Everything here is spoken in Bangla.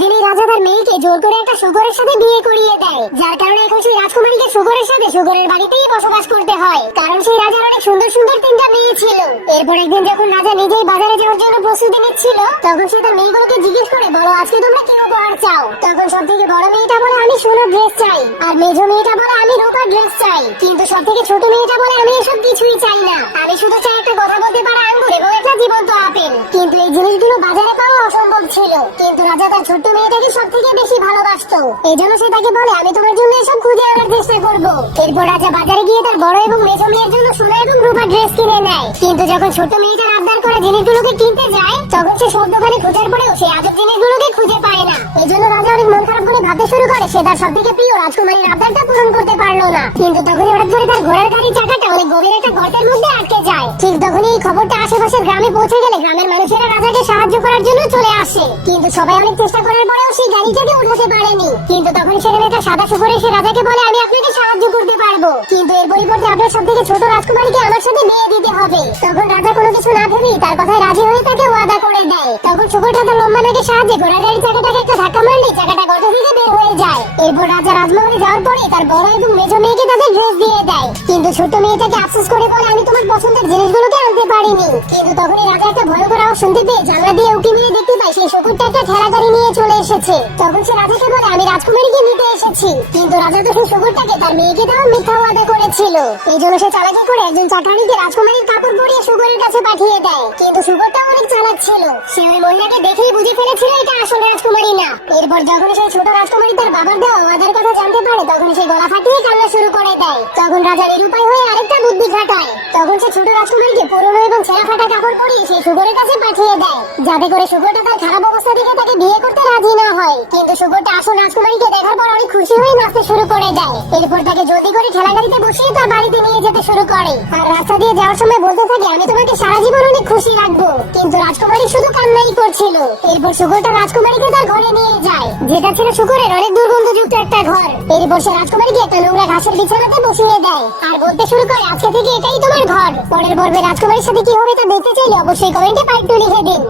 একদিনই রাজা তার মেয়েকে জোর করে একটা শুকরের সাথে বিয়ে করিয়ে দেয়, যার কারণে এখন সেই রাজকুমারীকে শুকরের সাথে শুকরের বাড়িতেই বসবাস করতে হয়, কারণ সেই রাজার অনেক সুন্দর সুন্দর তিনটা মেয়ে ছিল। এরপর একদিন যখন রাজা নিজেই বাজারে যাওয়ার জন্য প্রস্তুতি নিচ্ছিল, তখন সে তার মেয়েগুলোকে জিজ্ঞেস করে, বলো আজকে তোমরা কি উপহার চাও? তখন সব থেকে বড় মেয়েটা বলে, আমি সোনার ড্রেস চাই। আর মেজো মেয়েটা বলে, আমি রূপার ড্রেস চাই। কিন্তু সব থেকে ছোট মেয়েটা বলে, আমি এসব কিছুই চাই না, আমি শুধু চাই একটা কথা বলতে পারা আঙ্গুর এবং একটা জীবন্ত আপেল। কিন্তু এই জিনিসগুলো বাজারে পাওয়া অসম্ভব ছিল। কিন্তু রাজা তার ছোট্ট মেয়েটাকে সব থেকে বেশি ভালোবাসতো, এই জন্য সে তাকে বলে, আমি তোমার জন্য এসব খুঁজে আনার চেষ্টা করবো। এরপর রাজা বাজারে গিয়ে তার বড় এবং মেজো মেয়ের জন্য সোনা এবং রূপার ড্রেস কিনে নেয়। কিন্তু যখন ছোট মেয়েটার আবদার করে জিনিসগুলোকে কিনতে যায়, তখন সে সব দোকানে খোঁজার পরেও সেই আজব জিনিসগুলোকে খুঁজে পায় না। এই জন্য রাজা অনেক মন খারাপ করে ভাবতে শুরু করে, সে তার সব থেকে প্রিয় রাজকুমারীর আবদারটা পূরণ করতে পারলো না। কিন্তু তখনই হঠাৎ করে তার ঘোড়ার গাড়ির চাকাটা অনেক গভীর একটা গর্তের মধ্যে আটকে যায়। ঠিক তখনই এই খবরটা আশেপাশের গ্রামে পৌঁছে গেলে গ্রামের মানুষেরা রাজাকে সাহায্য করার জন্য চলে আসে। কিন্তু সবাই অনেক চেষ্টা করার পরেও সেই গাড়িটাকে উঠাতে পারেনি। কিন্তু তখন সেখানে একটা সাদা শুকর এসে রাজাকে বলে, আমি আপনাকে সাহায্য করতে পারবো, কিন্তু এর পরিবর্তে আপনার সব থেকে ছোট রাজকুমারীকে আমার সাথে বিয়ে দিতে হবে। তখন রাজা কোনো কিছু না ভেবেই তার কথায় রাজি হয়ে তাকে ওয়াদা করে দেয়। তখন শুকরটা তার লম্বা নাকের সাহায্যে ঘোড়ার গাড়ির চাকাটাকে একটা ধাক্কা মারলে চাকাটা গর্ত থেকে বের হয়ে যায়। এরপর রাজা রাজমহলে যাওয়ার পরে তার বড় এবং মেজো মেয়েকে তাদের ড্রেস দিয়ে দেয়। কিন্তু ছোট মেয়েটাকে আফসোস করে বলে, আমি তোমার পছন্দের জিনিসগুলোকে আনতে পারিনি। কিন্তু তখনই রাজা একটা ভয়ঙ্কর আওয়াজ শুনতে পেয়ে জানলা দিয়ে উঁকি মেরে দেখতে পায় সেই শুকরটা একটা ঠেলা গাড়ি নিয়ে চলে এসেছে। তখন সে রাজাকে বলে, আমি রাজকুমারীকে নিতে এসেছি। কিন্তু রাজা তো সেই শুকরটাকে তার মেয়েকে দেওয়া মিথ্যা ওয়াদা করেছিল। এই জন্য সে চালাকি করে একজন চাকরানিকে রাজকুমারীর কাপড় পরিয়ে শুকরের কাছে পাঠিয়ে দেয়। কিন্তু শুকরটা অনেক চালাক ছিল, সে ওই মহিলাকে দেখেই বুঝে ফেলেছিল এটা আসল রাজকুমারী না। এরপর যখন সেই ছোট রাজকুমারী তার বাবার দেওয়া ওয়াদার কথা জানতে পারে, তখন সে গলা ফাটিয়ে কান্না শুরু করে দেয়। তখন রাজা নিরুপায় হয়ে আরেকটা বুদ্ধি খাটায়। তখন সে ছোট রাজকুমারীকে পুরনো এবং ছেঁড়া ফাটা কাপড় পরিয়ে সেই শুকরের কাছে পাঠিয়ে দেয়, যাতে করে শুকরটা তার খারাপ অবস্থা দেখে তাকে বিয়ে করতে রাজি না হয়। কিন্তু শুকরটা আসল রাজকুমারীকে দেখার পর অনেক খুশি হয়ে নাচতে শুরু করে দেয়। এরপর তাকে জলদি করে ঠেলা গাড়িতে বসিয়ে তার বাড়িতে নিয়ে যেতে শুরু করে। আর রাস্তা দিয়ে যাওয়ার সময় বলতে থাকে, আমি তোমাকে সারা জীবন অনেক খুশি রাখবো। কিন্তু রাজকুমারী শুধু কান্নাই করছিল। এরপর শুকরটা রাজকুমারীকে তার ঘরে নিয়ে যায়, যেটা ছিল শুকরের অনেক দুর্গন্ধযুক্ত একটা ঘর। এরপর সে রাজকুমারীকে একটা নোংরা ঘাসের বিছানাতে বসিয়ে দেয় আর বলতে শুরু করে, আজকে থেকে এটাই তোমার ঘর। পরের পর্বে রাজকুমারীর সাথে কি হবে তা দেখতে চাইলে অবশ্যই কমেন্টে 5 লিখে দিন।